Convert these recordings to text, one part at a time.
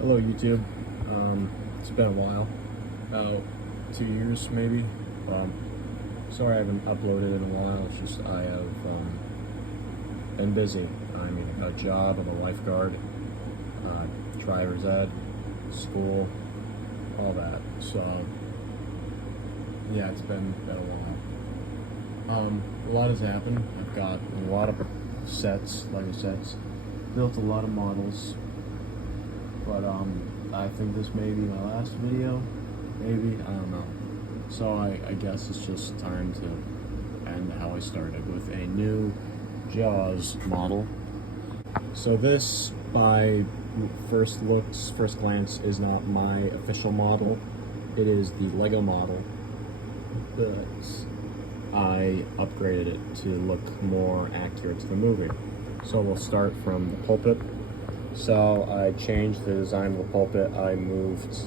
Hello YouTube. It's been a while, about 2 years maybe. Um, Sorry I haven't uploaded in a while. It's just I have been busy. I mean, I got a job. I'm a lifeguard, driver's ed, school, all that. So yeah, it's been a while. A lot has happened. I've got a lot of sets, Lego sets, built a lot of models. But I think this may be my last video, maybe, I don't know. So I guess it's just time to end how I started with a new Jaws model. So this, by first glance, is not my official model. It is the Lego model, but I upgraded it to look more accurate to the movie. So we'll start from the pulpit. So I changed the design of the pulpit. I moved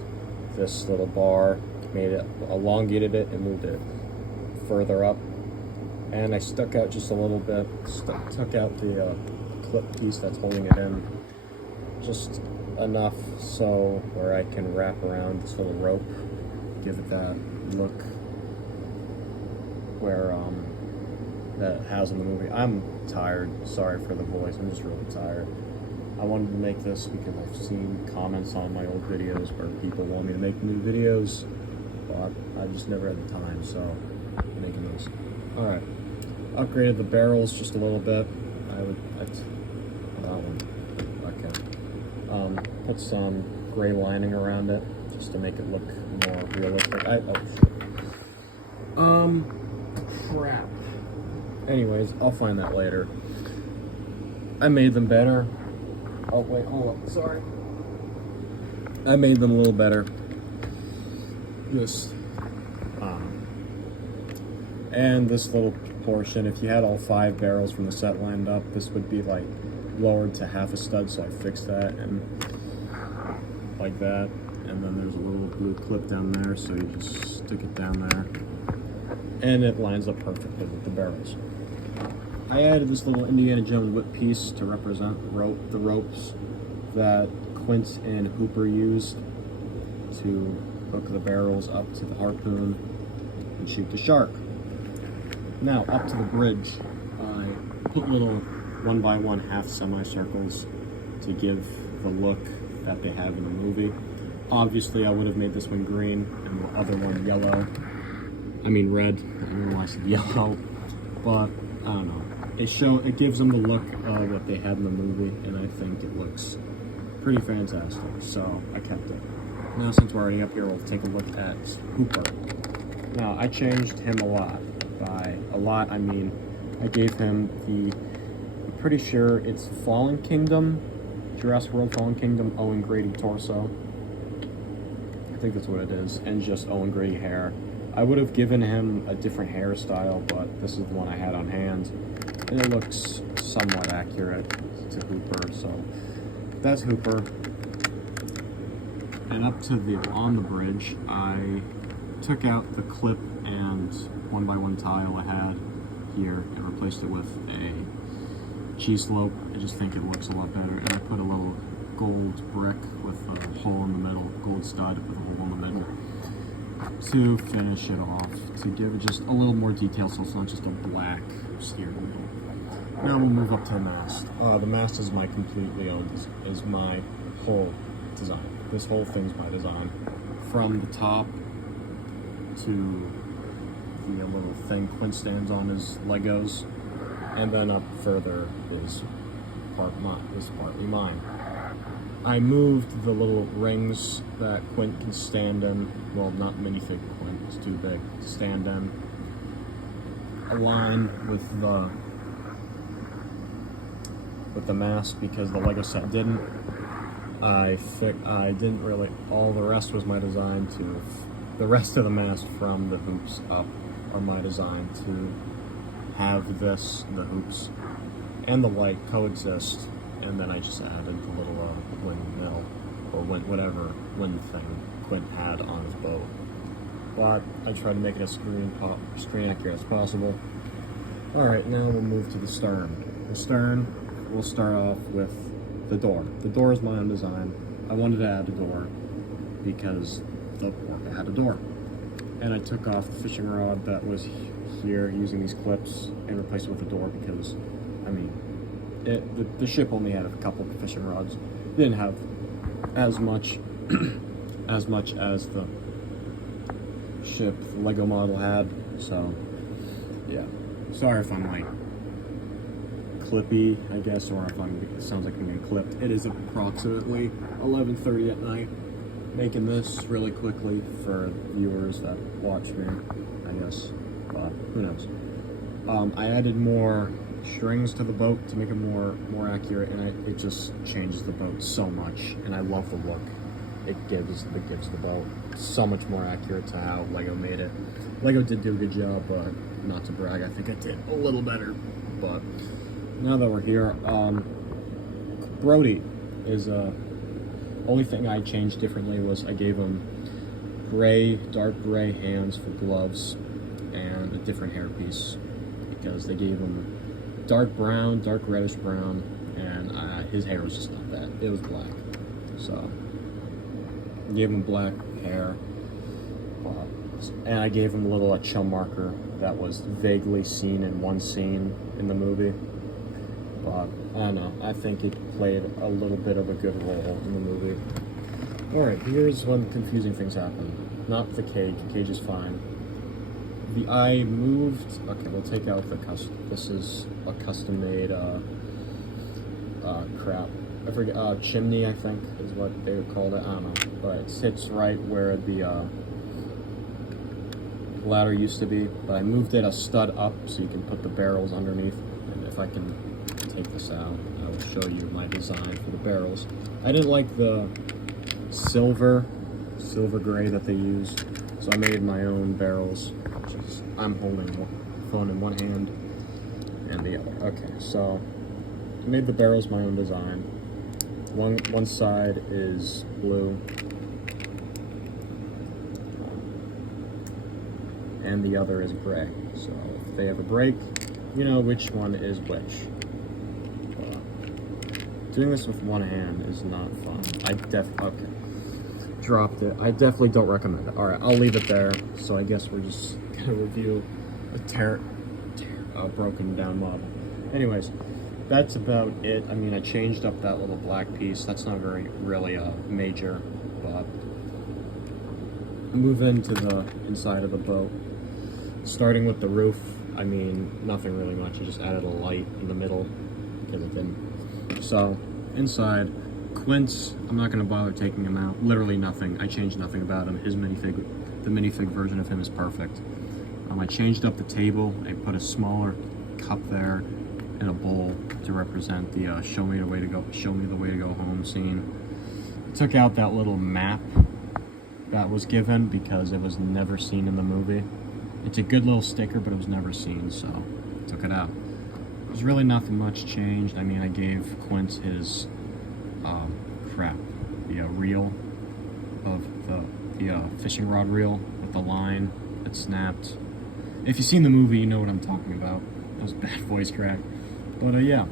this little bar, elongated it and moved it further up. And I stuck out just a little bit, took out the clip piece that's holding it in, just enough so where I can wrap around this little rope, give it that look where that it has in the movie. I'm tired, sorry for the voice, I'm just really tired. I wanted to make this because I've seen comments on my old videos where people want me to make new videos, but I just never had the time, so I'm making those. Alright, upgraded the barrels just a little bit. That one, okay. Put some gray lining around it just to make it look more realistic. Crap. Anyways, I'll find that later. I made them better. Oh wait, hold up, sorry. I made them a little better. And this little portion, if you had all 5 barrels from the set lined up, this would be like lowered to half a stud, so I fixed that and like that. And then there's a little blue clip down there, so you just stick it down there. And it lines up perfectly with the barrels. I added this little Indiana Jones whip piece to represent the ropes that Quint and Hooper used to hook the barrels up to the harpoon and shoot the shark. Now, up to the bridge, I put little 1x1 half semicircles to give the look that they have in the movie. Obviously, I would have made this one green and the other one yellow. I mean red. I don't know why I said yellow, but I don't know. It gives them the look of what they had in the movie, and I think it looks pretty fantastic, so I kept it. Now, since we're already up here, we'll take a look at Hooper. Now, I changed him a lot. By a lot, I mean I gave him I'm pretty sure it's Fallen Kingdom, Jurassic World Fallen Kingdom Owen Grady torso. I think that's what it is, and just Owen Grady hair. I would have given him a different hairstyle, but this is the one I had on hand, and it looks somewhat accurate to Hooper, so that's Hooper. And up to on the bridge, I took out the clip and 1x1 tile I had here and replaced it with a cheese slope. I just think it looks a lot better, and I put a little gold brick with a hole in the middle, gold stud with a hole in the middle, to finish it off, to give it just a little more detail so it's not just a black steering wheel. Now we'll move up to the mast. The mast is my completely owned, is my whole design. This whole thing's my design. From the top to the little thing Quint stands on his Legos, and then up further is partly mine. I moved the little rings that Quint can stand in. Well, not minifig Quint, it's too big to stand in. Align with the mast because the Lego set didn't. I didn't really. All the rest was my design to. The rest of the mast from the hoops up are my design to have the hoops and the light coexist. And then I just added the little windmill, or whatever wind thing Quint had on his boat. But I tried to make it as screen accurate as possible. Alright, now we'll move to the stern. The stern, we'll start off with the door. The door is my own design. I wanted to add a door because the orca had a door. And I took off the fishing rod that was here using these clips and replaced it with a door because, I mean, the ship only had a couple of fishing rods. It didn't have as much as the ship, the Lego model had. So, yeah. Sorry if I'm like clippy, I guess, or if it sounds like I'm getting clipped. It is approximately 11:30 at night. Making this really quickly for viewers that watch me, I guess, but who knows. I added more strings to the boat to make it more accurate, and it just changes the boat so much, and I love the look it gives the boat. So much more accurate to how Lego made it. Lego did do a good job, but not to brag, I think I did a little better. But now that we're here, Brody is only thing I changed differently was I gave him dark gray hands for gloves and a different hairpiece because they gave him dark brown, dark reddish brown, and his hair was just not that. It was black. So I gave him black hair, and I gave him a little chum marker that was vaguely seen in one scene in the movie. But I don't know, I think it played a little bit of a good role in the movie. Alright, here's when confusing things happen. Not the cage is fine. I moved, okay, we'll take out the this is a custom made, crap. I forget, chimney, I think, is what they would call it, I don't know. But it sits right where the, ladder used to be, but I moved it a stud up so you can put the barrels underneath. And if I can take this out, I will show you my design for the barrels. I didn't like the silver gray that they used, so I made my own barrels. I'm holding the phone in one hand and the other. Okay, so I made the barrels my own design. One side is blue, and the other is gray. So if they have a break, you know which one is which. Doing this with one hand is not fun. Okay. Dropped it. I definitely don't recommend it. Alright, I'll leave it there. So I guess we're just gonna review a broken down model. Anyways, that's about it. I mean, I changed up that little black piece. That's not really major, but move into the inside of the boat. Starting with the roof, I mean, nothing really much. I just added a light in the middle because it didn't. So, inside, Quince, I'm not going to bother taking him out. Literally nothing. I changed nothing about him. His minifig, the minifig version of him is perfect. I changed up the table. I put a smaller cup there and a bowl to represent the show me the way to go home scene. I took out that little map that was given because it was never seen in the movie. It's a good little sticker, but it was never seen, so I took it out. There's really nothing much changed. I mean, I gave Quince his, the reel of the fishing rod reel with the line that snapped. If you've seen the movie, you know what I'm talking about. That was bad voice crack. But yeah,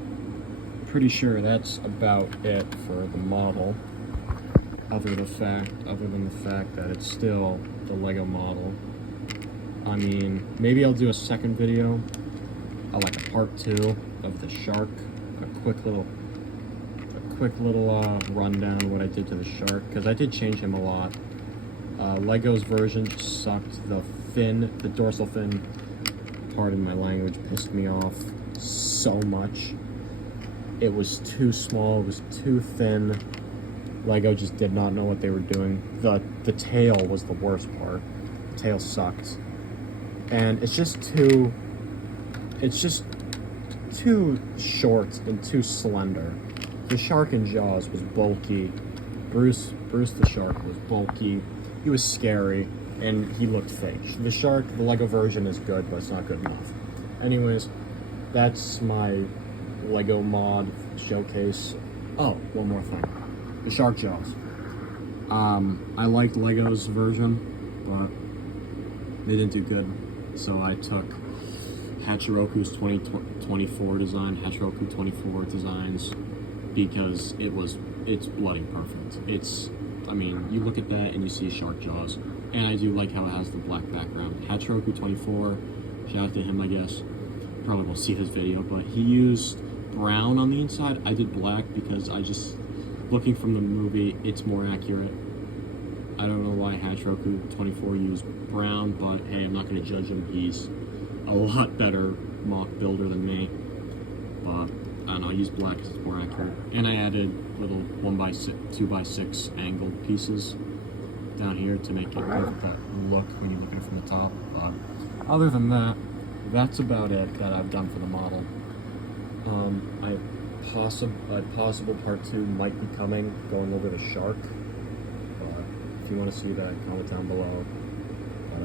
pretty sure that's about it for the model. Other than the fact that it's still the Lego model. I mean, maybe I'll do a second video, like a part 2 of the shark, a quick little rundown of what I did to the shark, because I did change him a lot. Lego's version sucked. The dorsal fin, pardon my language, pissed me off so much. It was too small, it was too thin. Lego just did not know what they were doing. The tail was the worst part. The tail sucked. And it's just too short and too slender. The shark in Jaws was bulky. Bruce the shark was bulky. He was scary, and he looked fake. The Lego version is good, but it's not good enough. Anyways, that's my Lego mod showcase. Oh, one more thing. The shark jaws. I liked Lego's version, but they didn't do good. So I took Hachiroku's 2024 design, Hachiroku 24 designs, because it was it's bloody perfect. It's, I mean, you look at that and you see shark jaws, and I do like how it has the black background. Hachiroku24, shout out to him, I guess. Probably won't see his video, but he used brown on the inside. I did black because I just, looking from the movie, it's more accurate. I don't know why Hachiroku24 used brown, but hey, I'm not going to judge him. He's a lot better mock builder than me. But I don't know, I used black because it's more accurate. And I added little 1x6, 2x6 angled pieces down here to make it perfect that look when you look at it from the top. But other than that, that's about it that I've done for the model. A possible part 2 might be coming, going over the shark. But if you want to see that, comment down below. But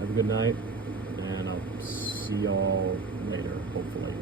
have a good night, and I'll see y'all later, hopefully.